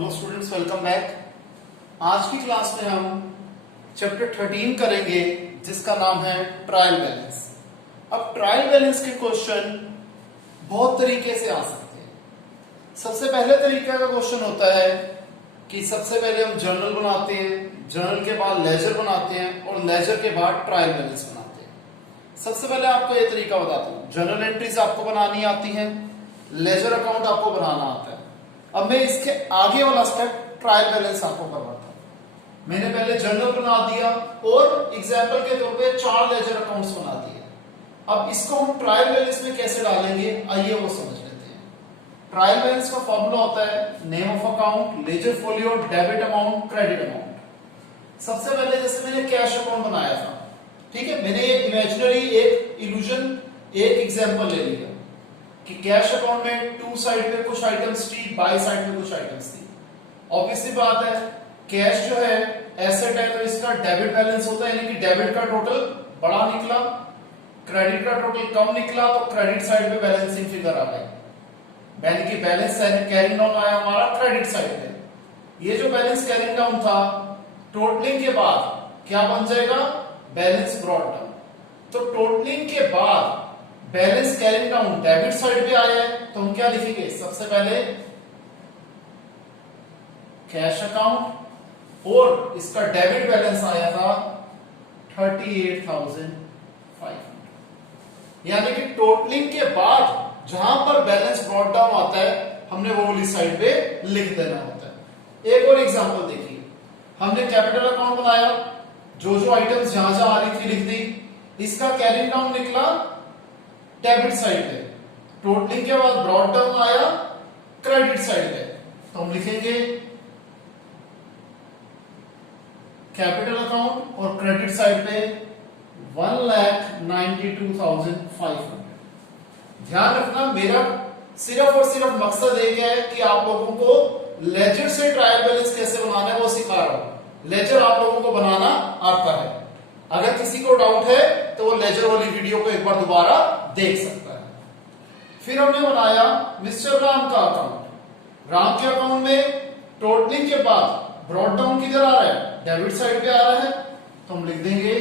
Hello students, welcome back. आज की class में हम चैप्टर 13 करेंगे जिसका नाम है ट्रायल बैलेंस। अब ट्रायल बैलेंस के क्वेश्चन बहुत तरीके से आ सकते हैं। सबसे पहले तरीका का क्वेश्चन होता है कि सबसे पहले हम जर्नल बनाते हैं, जर्नल के बाद लेजर बनाते हैं और लेजर के बाद ट्रायल बैलेंस बनाते हैं। सबसे पहले आपको ये तरीका बताता हूं। जर्नल एंट्रीज आपको बनानी आती है, लेजर अकाउंट आपको बनाना आता है। अब मैं इसके आगे वाला स्टेप ट्रायल बैलेंस आपको करवाता हूं। मैंने पहले जर्नल बना दिया और एग्जांपल के तौर पे 4 लेजर अकाउंट्स बना दिए। अब इसको हम ट्रायल बैलेंस में कैसे डालेंगे, आइए वो समझ लेते हैं। ट्रायल बैलेंस का फॉर्मूला होता है name of account, ledger folio, debit amount, credit amount. सबसे पहले जैसे मैंने कैश अकाउंट बनाया था, ठीक है, मैंने ये इमेजिनरी एक इल्यूजन एक एग्जांपल ले लिया कि कैश अकाउंट में टू साइड पे कुछ आइटम्स थी, बाई साइड पे कुछ आइटम्स थी। ऑब्वियसली बात है, कैश जो है एसेट है तो इसका डेबिट बैलेंस होता है, यानी कि डेबिट का टोटल बड़ा निकला, क्रेडिट का टोटल कम निकला, तो क्रेडिट साइड पे बैलेंसिंग फिगर आ गई, यानी कि बैलेंस कैरिंग डाउन आया हमारा क्रेडिट साइड पे। ये जो बैलेंस कैरिंग डाउन था, टोटलिंग के बाद क्या बन जाएगा, बैलेंस ब्रॉट डाउन। तो टोटलिंग के बाद balance carrying down debit side पे आया है, तो हम क्या लिखेंगे, सबसे पहले कैश अकाउंट और इसका डेबिट बैलेंस आया था 38,500, यानी कि टोटलिंग के बाद जहां पर बैलेंस ब्रॉट डाउन आता है हमने वो वाली साइड पे लिख देना होता है। एक और एग्जांपल देखिए, हमने कैपिटल अकाउंट बनाया, जो आइटम्स जहां जहां आ रही थी लिख दी, इसका कैरिंग डाउन निकला डेबिट साइड पे, टोटलिंग के बाद ब्रॉट डाउन आया क्रेडिट साइड पे, तो हम लिखेंगे कैपिटल अकाउंट और क्रेडिट साइड पे 1,92,500। ध्यान रखना, मेरा सिर्फ और सिर्फ मकसद एक है कि आप लोगों को लेजर से ट्रायल बैलेंस कैसे बनाना है वो सिखा रहा हूं। लेजर आप लोगों को बनाना आता है, अगर किसी को डाउट है तो वो लेजर वाली वीडियो को एक बार दोबारा देख सकता है। फिर हमने बनाया मिस्टर राम का अकाउंट। राम के अकाउंट में टोटलिंग के बाद ब्रॉट डाउन किधर आ रहा है, डेबिट साइड पे आ रहा है, तो हम लिख देंगे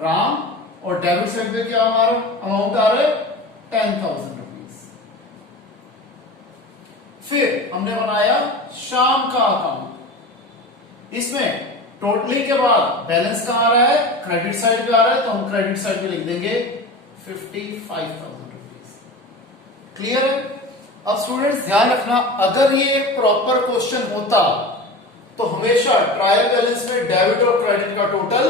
राम, और डेबिट साइड पे क्या हमारा अमाउंट आ रहा है 10,000 रुपीज। फिर हमने बनाया श्याम का अकाउंट। इसमें टोटलिंग के बाद बैलेंस कहां आ रहा है, क्रेडिट साइड पे आ रहा है, तो हम क्रेडिट साइड पे लिख देंगे 55,000 रुपीज। क्लियर है। अब स्टूडेंट्स ध्यान रखना, अगर ये एक प्रॉपर क्वेश्चन होता तो हमेशा ट्रायल बैलेंस में डेबिट और क्रेडिट का टोटल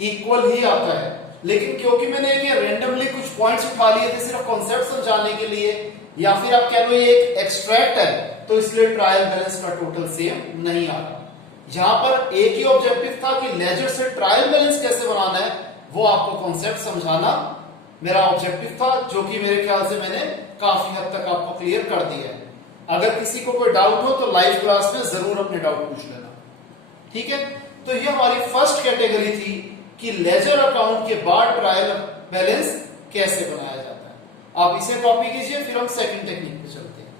इक्वल ही आता है, लेकिन क्योंकि मैंने ये रेंडमली कुछ पॉइंट्स उठा लिए थे सिर्फ कॉन्सेप्ट समझाने के लिए, या फिर आप कह लो ये एक एक्सट्रैक्ट है, तो इसलिए ट्रायल बैलेंस का टोटल सेम नहीं आ रहा। यहां पर एक ही ऑब्जेक्टिव था कि लेजर से ट्रायल बैलेंस कैसे बनाना है, वो आपको कॉन्सेप्ट समझाना मेरा ऑब्जेक्टिव था, जो कि मेरे ख्याल से मैंने काफी हद तक आपको क्लियर कर दिया है। अगर किसी को कोई डाउट हो तो लाइव क्लास में जरूर अपने डाउट पूछ लेना, ठीक है। तो ये हमारी फर्स्ट कैटेगरी थी कि लेजर अकाउंट के बाद ट्रायल बैलेंस कैसे बनाया जाता है। आप इसे कॉपी कीजिए, फिर हम सेकंड टेक्निक पे चलते हैं।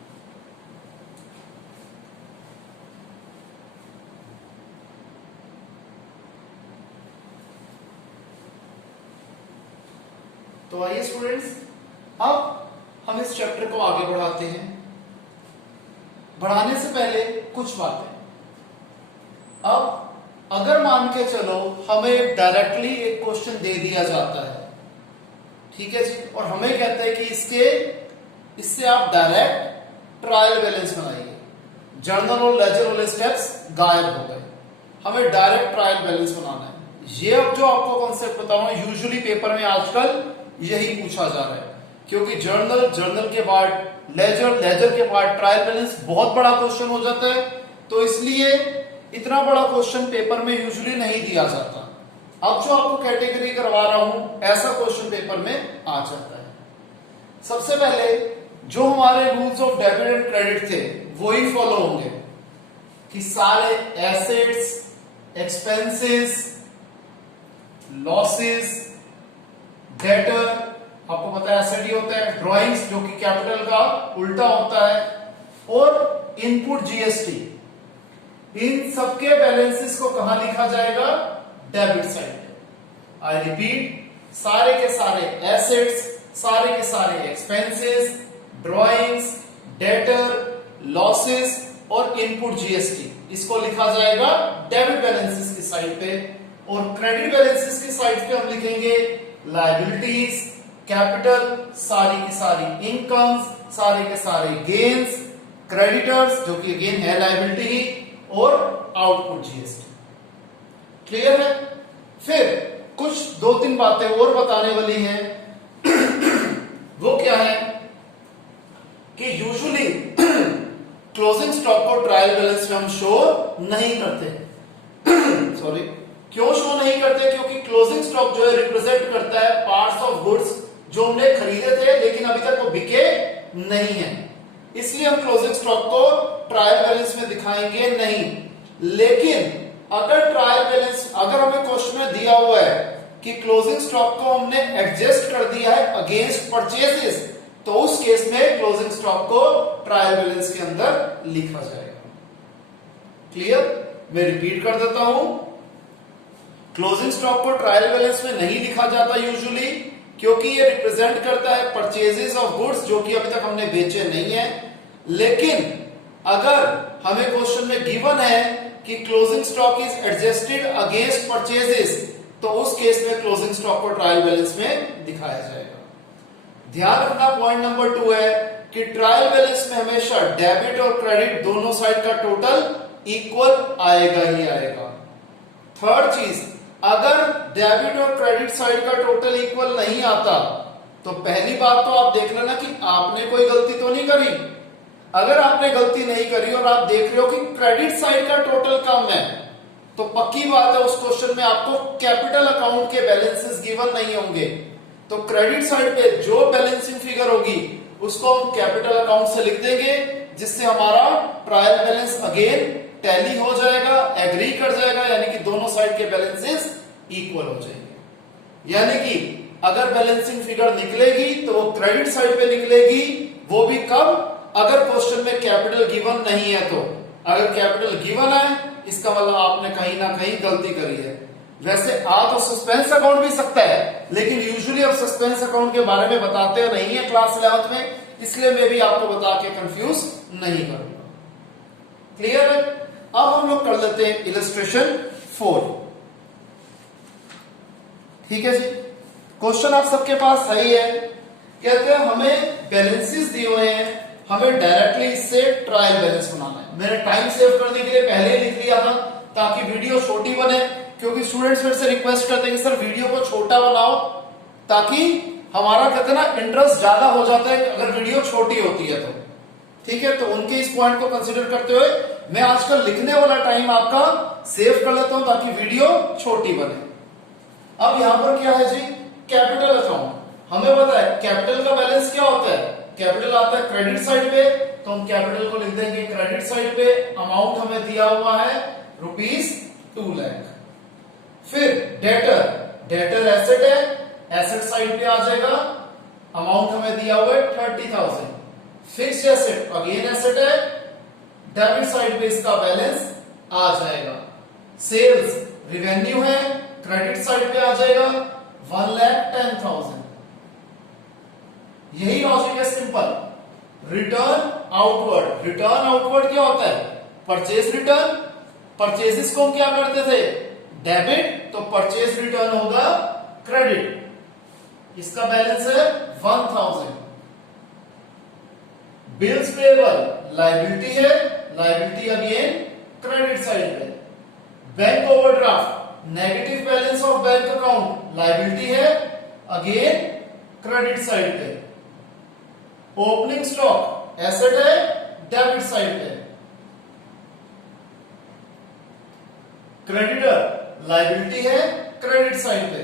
तो आइए स्टूडेंट्स, अब हम इस चैप्टर को आगे बढ़ाते हैं। बढ़ाने से पहले कुछ बातें। अब अगर मान के चलो हमें डायरेक्टली एक क्वेश्चन दे दिया जाता है, ठीक है जी, और हमें कहते हैं कि इससे आप डायरेक्ट ट्रायल बैलेंस बनाइए, जर्नल और लेजर वाले स्टेप्स गायब हो गए, हमें डायरेक्ट ट्रायल बैलेंस बनाना है। ये अब जो आपको कॉन्सेप्ट बता रहा हूं, यूजुअली पेपर में आजकल यही पूछा जा रहा है, क्योंकि जर्नल के बाद लेजर के बाद ट्रायल बैलेंस बहुत बड़ा क्वेश्चन हो जाता है, तो इसलिए इतना बड़ा क्वेश्चन पेपर में यूजुअली नहीं दिया जाता। अब जो आपको कैटेगरी करवा रहा हूं, ऐसा क्वेश्चन पेपर में आ जाता है। सबसे पहले जो हमारे rules of debit and credit थे वही फॉलो होंगे कि सारे एसेट्स, एक्सपेंसेस, लॉसेस, डेटर, आपको पता है एसेट ही होता है, ड्राइंग्स जो कि कैपिटल का उल्टा होता है, और इनपुट जीएसटी इन सबके बैलेंसेस को कहां लिखा जाएगा? डेबिट साइड पे। आई रिपीट, सारे के सारे एसेट्स, सारे के सारे एक्सपेंसेस, ड्रॉइंग्स, डेटर, लॉसेस और इनपुट जीएसटी, इसको लिखा जाएगा डेबिट बैलेंसेस की साइड पे। और क्रेडिट बैलेंसेस की साइड पे हम लिखेंगे लायबिलिटीज, कैपिटल, सारी की सारी इनकम्स, सारे के सारे गेन्स, क्रेडिटर्स जो कि अगेन है लायबिलिटी, और आउटपुट जीएसटी। क्लियर है? फिर कुछ दो तीन बातें और बताने वाली हैं। वो क्या है कि यूजुअली क्लोजिंग स्टॉक को ट्रायल बैलेंस में हम शो नहीं करते। सॉरी, क्यों शो नहीं करते? क्योंकि क्लोजिंग स्टॉक जो है रिप्रेजेंट करता है पार्ट्स ऑफ गुड्स जो हमने खरीदे थे लेकिन अभी तक वो बिके नहीं है, इसलिए हम क्लोजिंग स्टॉक को ट्रायल बैलेंस में दिखाएंगे नहीं। लेकिन अगर ट्रायल बैलेंस, अगर हमें क्वेश्चन में दिया हुआ है कि क्लोजिंग स्टॉक को हमने एडजस्ट कर दिया है अगेंस्ट परचेजेस, तो उस केस में क्लोजिंग स्टॉक को ट्रायल बैलेंस के अंदर लिखा जाएगा। क्लियर? मैं रिपीट कर देता हूं, क्लोजिंग स्टॉक को ट्रायल बैलेंस में नहीं लिखा जाता यूजुअली, क्योंकि ये रिप्रेजेंट करता है परचेजेस ऑफ गुड्स जो कि अभी तक हमने बेचे नहीं है। लेकिन अगर हमें क्वेश्चन में गिवन है कि closing stock is adjusted against purchases, तो उस केस में क्लोजिंग स्टॉक को ट्रायल बैलेंस में दिखाया जाएगा। ध्यान रखना, पॉइंट नंबर 2 है कि ट्रायल बैलेंस में हमेशा डेबिट और क्रेडिट दोनों साइड का टोटल इक्वल आएगा ही आएगा। थर्ड चीज, अगर डेबिट और क्रेडिट साइड का टोटल इक्वल नहीं आता, तो पहली बात तो आप देख लेना कि आपने कोई गलती तो नहीं करी। अगर आपने गलती नहीं करी और आप देख रहे हो कि क्रेडिट साइड का टोटल कम है, तो पक्की बात है उस क्वेश्चन में आपको कैपिटल अकाउंट के बैलेंसेस गिवन नहीं होंगे। तो क्रेडिट साइड पे जो बैलेंसिंग फिगर होगी उसको हम कैपिटल अकाउंट से लिख देंगे, जिससे हमारा ट्रायल बैलेंस अगेन टैली हो जाएगा, एग्री कर जाएगा, यानी कि दोनों साइड के बैलेंसेस इक्वल हो जाएंगे। यानी कि अगर बैलेंसिंग फिगर निकलेगी तो वो क्रेडिट साइड पे निकलेगी, वो भी कब? अगर क्वेश्चन में कैपिटल गिवन नहीं है। तो अगर कैपिटल गिवन है, इसका मतलब आपने कहीं ना कहीं गलती करी है। वैसे आ तो सस्पेंस अकाउंट भी सकता है, लेकिन यूजुअली अब सस्पेंस अकाउंट के बारे में बताते नहीं है क्लास 11th में, इसलिए मैं भी आपको बता के कंफ्यूज नहीं करूंगा। क्लियर है? अब हम लोग कर लेते हैं इलस्ट्रेशन 4। ठीक है जी, क्वेश्चन आप सबके पास सही है। कहते हैं हमें बैलेंसेस दिए हुए हैं, हमें डायरेक्टली इससे ट्रायल बैलेंस बनाना है। मैंने टाइम सेव करने के लिए पहले ही लिख लिया था ताकि वीडियो छोटी बने, क्योंकि स्टूडेंट्स मेरे से रिक्वेस्ट करते हैं कि सर वीडियो को छोटा बनाओ, ताकि हमारा कहते हैं ना इंटरेस्ट ज्यादा हो जाता है अगर वीडियो छोटी होती है तो। ठीक है, तो उनके इस पॉइंट को कंसीडर करते हुए मैं आजकल लिखने वाला टाइम आपका सेव कर लेता हूं ताकि वीडियो छोटी बने। अब यहां पर क्या है जी? Capital account. हमें पता है कैपिटल का बैलेंस क्या होता है, कैपिटल आता है क्रेडिट साइड पे, तो हम कैपिटल को लिख देंगे क्रेडिट साइड पे। अमाउंट हमें दिया हुआ है ₹2 लाख। फिर डेटर, डेटर एसेट है, एसेट साइड पे आ जाएगा, अमाउंट हमें दिया हुआ है 30,000। फिक्स्ड एसेट अगेन एसेट है, डेबिट साइड पे इसका बैलेंस आ जाएगा। सेल्स रेवेन्यू है, क्रेडिट साइड पे आ जाएगा 1,10,000। यही लॉजिक है, simple. Return outward, return outward क्या होता है? Purchase return. परचेजेस को हम क्या करते थे? डेबिट, तो परचेज रिटर्न होगा क्रेडिट। इसका बैलेंस है 1,000। बिल्स पेएबल लायबिलिटी है, लायबिलिटी अगेन क्रेडिट साइड पे। Bank overdraft negative balance of bank account, liability है अगेन क्रेडिट साइड पे। ओपनिंग स्टॉक एसेट है, डेबिट साइड पे। क्रेडिटर लायबिलिटी है, क्रेडिट साइड पे।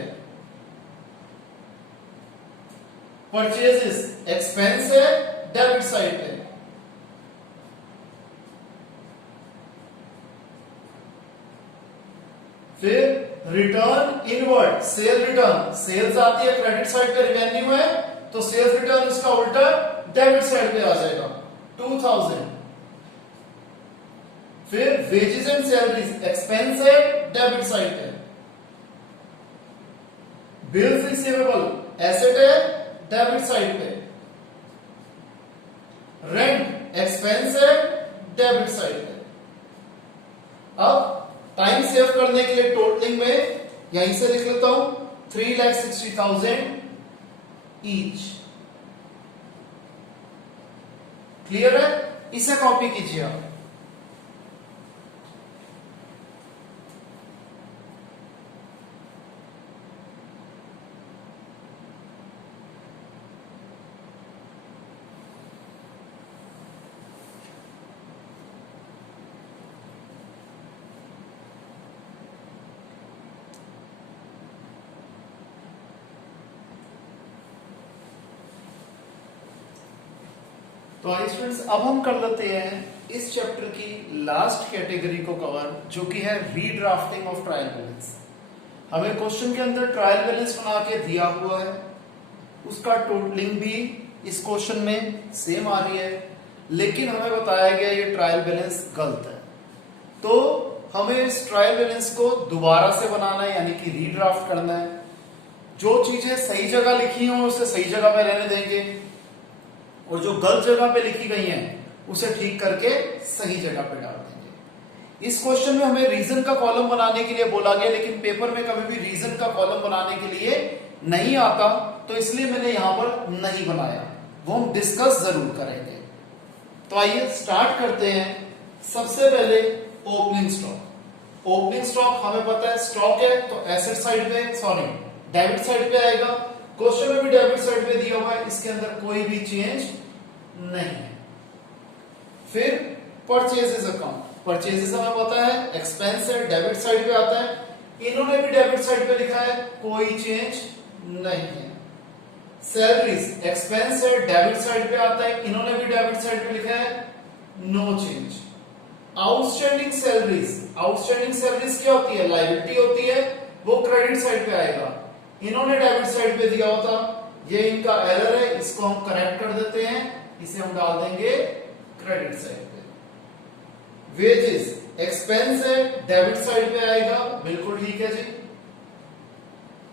परचेजेस एक्सपेंस है, डेबिट साइड पे। फिर return inward, sale return, sales आती है क्रेडिट साइड पे, रेवेन्यू है, तो सेल्स रिटर्न इसका उल्टा डेबिट साइड पे आ जाएगा 2,000। फिर वेजेस एंड सैलरीज एक्सपेंस है डेबिट साइड पे, बिल्स रिसीवेबल एसेट है डेबिट साइड पे, रेंट एक्सपेंस है डेबिट साइड पे। अब टाइम सेव करने के लिए टोटलिंग में यहीं से लिख लेता हूं 3,60,000 ईच। क्लियर है? इसे कॉपी कीजिए आप। तो आइए स्टूडेंट्स, अब हम कर लेते हैं इस चैप्टर की लास्ट कैटेगरी को कवर, जो कि है रीड्राफ्टिंग ऑफ ट्रायल बैलेंस। हमें क्वेश्चन के अंदर ट्रायल बैलेंस बना के दिया हुआ है, उसका टोटलिंग भी इस क्वेश्चन में सेम आ रही है, लेकिन हमें बताया गया ये ट्रायल बैलेंस गलत है। तो हमें इस ट्रायल बैलेंस को दोबारा से बनाना है, यानी कि रीड्राफ्ट करना है। जो चीजें सही जगह लिखी हो उसे सही जगह पे रहने देंगे, और जो गलत जगह पे लिखी गई हैं उसे ठीक करके सही जगह पे डाल देंगे। इस क्वेश्चन में हमें रीजन का कॉलम बनाने के लिए बोला गया, लेकिन पेपर में कभी भी रीजन का कॉलम बनाने के लिए नहीं आता, तो इसलिए मैंने यहां पर नहीं बनाया, वो हम डिस्कस जरूर करेंगे। तो आइए स्टार्ट करते हैं। सबसे पहले ओपनिंग स्टॉक। ओपनिंग स्टॉक हमें पता है स्टॉक है तो एसेट साइड पे, सॉरी डेबिट साइड पे आएगा। क्वेश्चन में भी डेबिट साइड पे दिया हुआ है, इसके अंदर कोई भी चेंज नहीं है। फिर परचेजेस अकाउंट, परचेजेस हमें पता है एक्सपेंस है डेबिट साइड पे आता है, इन्होंने भी डेबिट साइड पे लिखा है, कोई चेंज नहीं है। सैलरीज एक्सपेंस है डेबिट साइड पे आता है, इन्होंने भी डेबिट साइड पे लिखा है, no change. Outstanding salaries, outstanding salaries क्या होती है? लायबिलिटी होती है, वो क्रेडिट साइड पे आएगा, इन्होंने डेबिट साइड पे दिया होता, ये इनका एरर है, इसको हम करेक्ट कर देते हैं, इसे हम डाल देंगे क्रेडिट साइड पे। वेजेस एक्सपेंस है डेबिट साइड पे आएगा, बिल्कुल ठीक है जी,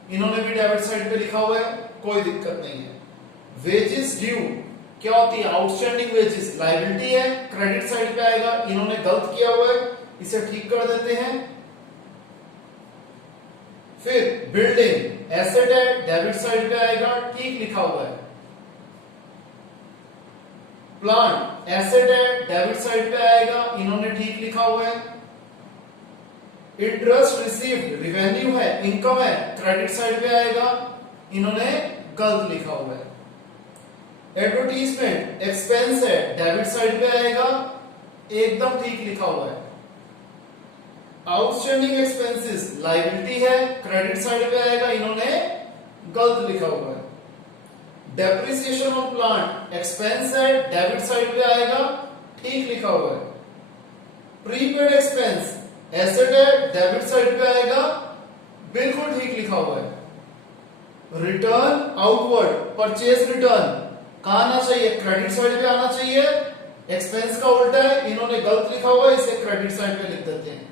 इन्होंने भी डेबिट साइड पे लिखा हुआ है, कोई दिक्कत नहीं है। वेजेस ड्यू क्या होती है? आउटस्टैंडिंग वेजेस लायबिलिटी है, क्रेडिट साइड पे आएगा, इन्होंने गलत किया हुआ है, इसे ठीक कर देते हैं। फिर बिल्डिंग एसेट है डेबिट साइड पे आएगा, ठीक लिखा हुआ है। प्लांट एसेट है डेबिट साइड पे आएगा, इन्होंने ठीक लिखा हुआ है। इंटरेस्ट रिसीव्ड रिवेन्यू है, इनकम है, क्रेडिट साइड पे आएगा, इन्होंने गलत लिखा हुआ है। एडवर्टीजमेंट एक्सपेंस है डेबिट साइड पे आएगा, एकदम ठीक लिखा हुआ है। आउटस्टैंडिंग एक्सपेंसेस लायबिलिटी है, क्रेडिट साइड पे आएगा, इन्होंने गलत लिखा हुआ है। डेप्रिसिएशन ऑफ प्लांट एक्सपेंस है डेबिट साइड पे आएगा, ठीक लिखा हुआ है। प्रीपेड एक्सपेंस एसेट है डेबिट साइड पे आएगा, बिल्कुल ठीक लिखा हुआ है। रिटर्न आउटवर्ड परचेज रिटर्न कहां आना चाहिए? क्रेडिट साइड पे आना चाहिए, एक्सपेंस का उल्टा है, इन्होंने गलत लिखा हुआ है, इसे क्रेडिट साइड पे लिख देते हैं।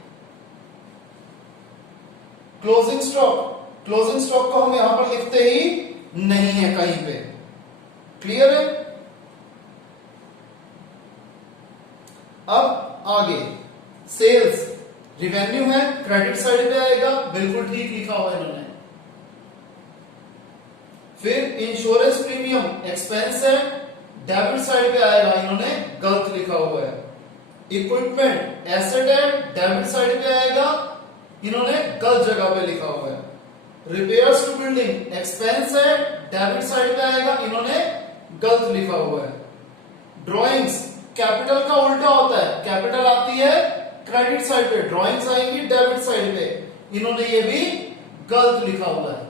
क्लोजिंग स्टॉक, क्लोजिंग स्टॉक को हम यहां पर लिखते ही नहीं है कहीं पे, क्लियर है? अब आगे सेल्स रिवेन्यू है, क्रेडिट साइड पे आएगा, बिल्कुल ठीक लिखा हुआ है इन्होंने। फिर इंश्योरेंस प्रीमियम एक्सपेंस है डेबिट साइड पे आएगा, इन्होंने गलत लिखा हुआ है। इक्विपमेंट एसेट है डेबिट साइड पे आएगा, इन्होंने गलत जगह पे लिखा हुआ है। रिपेयर्स टू बिल्डिंग एक्सपेंस है डेबिट साइड पे आएगा, इन्होंने गलत लिखा हुआ है। ड्राइंग्स कैपिटल का उल्टा होता है, कैपिटल आती है क्रेडिट साइड पे, ड्राइंग्स आएंगी डेबिट साइड पे, इन्होंने ये भी गलत लिखा हुआ है।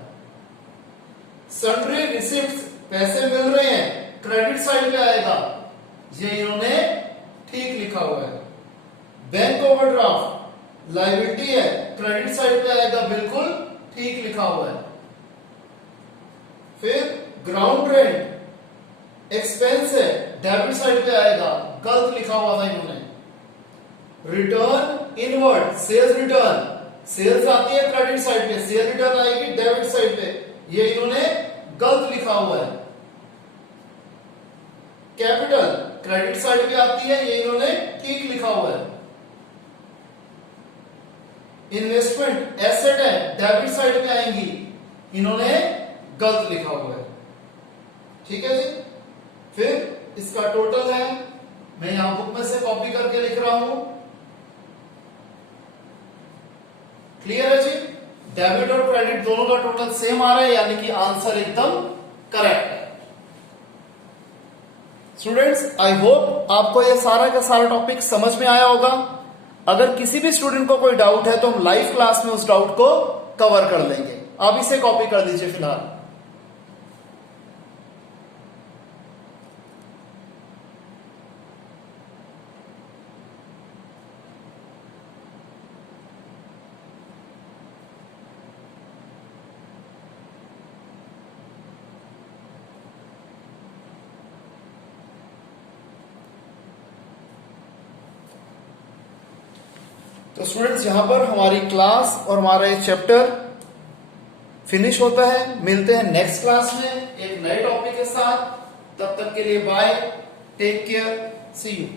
सन्ड्री रिसिप्ट्स पैसे मिल रहे हैं, क्रेडिट साइड पे आएगा, ये इन्होंने ठीक लिखा हुआ है। बैंक ओवरड्राफ्ट लायबिलिटी है, क्रेडिट साइड पे आएगा, बिल्कुल ठीक लिखा हुआ है। फिर ग्राउंड रेंट एक्सपेंस है डेबिट साइड पे आएगा, गलत लिखा हुआ था इन्होंने। Return inward, sales return, sales आती है क्रेडिट साइड पे, सेल रिटर्न आएगी डेबिट साइड पे, ये इन्होंने गलत लिखा हुआ है। कैपिटल क्रेडिट साइड पे आती है, ये इन्होंने ठीक लिखा हुआ है। इन्वेस्टमेंट एसेट है, डेबिट साइड पे आएंगी, इन्होंने गलत लिखा हुआ है। ठीक है जी। फिर इसका टोटल है, मैं यहां बुक में से कॉपी करके लिख रहा हूं। क्लियर है जी। डेबिट और क्रेडिट दोनों का टोटल सेम आ रहा है, यानी कि आंसर एकदम करेक्ट है। स्टूडेंट्स, आई होप आपको ये सारा का सारा टॉपिक समझ में आया होगा। अगर किसी भी स्टूडेंट को कोई डाउट है तो हम लाइव क्लास में उस डाउट को कवर कर लेंगे। आप इसे कॉपी कर दीजिए फिलहाल। तो स्टूडेंट्स, यहां पर हमारी क्लास और हमारा ये चैप्टर फिनिश होता है। मिलते हैं नेक्स्ट क्लास में एक नए टॉपिक के साथ। तब तक के लिए bye, take care, see you.